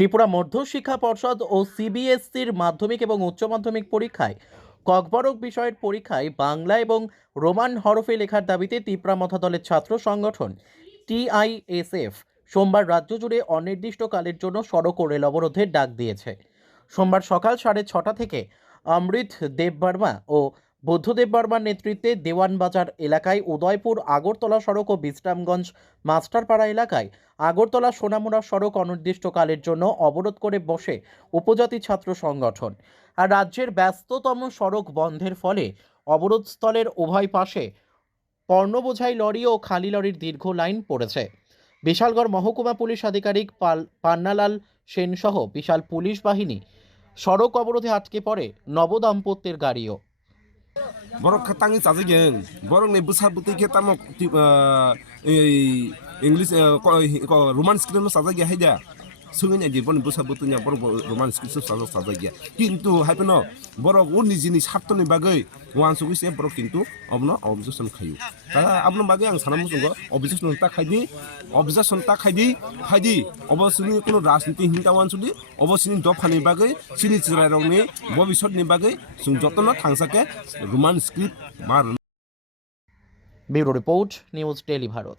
ত্রিপুরা মধ্য শিক্ষা পর্ষদ ও সিবিএসসির মাধ্যমিক এবং উচ্চ মাধ্যমিক পরীক্ষায় ককবরক বিষয়ের পরীক্ষায় বাংলা এবং রোমান হরফে লেখার দাবিতে ত্রিপুরা মথা দলের ছাত্র সংগঠন টিআইএসএফ সোমবার রাজ্য জুড়ে অনির্দিষ্টকালের জন্য সড়ক ও রেল অবরোধের ডাক দিয়েছে। সোমবার সকাল 6:30 থেকে অমৃত দেববর্মা ও বুদ্ধদেব বর্মার নেতৃত্বে দেওয়ানবাজার এলাকায়, উদয়পুর আগরতলা সড়ক ও বিশ্রামগঞ্জ মাস্টারপাড়া এলাকায় আগরতলা সোনামুড়া সড়ক অনির্দিষ্টকালের জন্য অবরোধ করে বসে উপজাতি ছাত্র সংগঠন। আর রাজ্যের ব্যস্ততম সড়ক বন্ধের ফলে অবরোধস্থলের উভয় পাশে পণ্যবোঝাই লরি ও খালি লরির দীর্ঘ লাইন পড়েছে। বিশালগড় মহকুমা পুলিশ আধিকারিক পান্নালাল সেন সহ বিশাল পুলিশ বাহিনী সড়ক অবরোধে আটকে পড়ে নবদাম্পত্যের গাড়িও। borok khatangi chajagen borok ni busa buti ke tamo english roman script no chajagi haida sungin edi bon busa butunya borok roman script chajagi kintu haipeno borok uni jini sartoni bagai wan sugi se borok kintu obno objection khayu ta abno bagai ang sanamu sungo objection ta khaidi haidi obosini kono rajniti hinta wan sudi obosini dofani bagai sini chirai rokni bobishot ni bagai sung jotno thangsake roman script mar। Bureau report, news daily Bharat.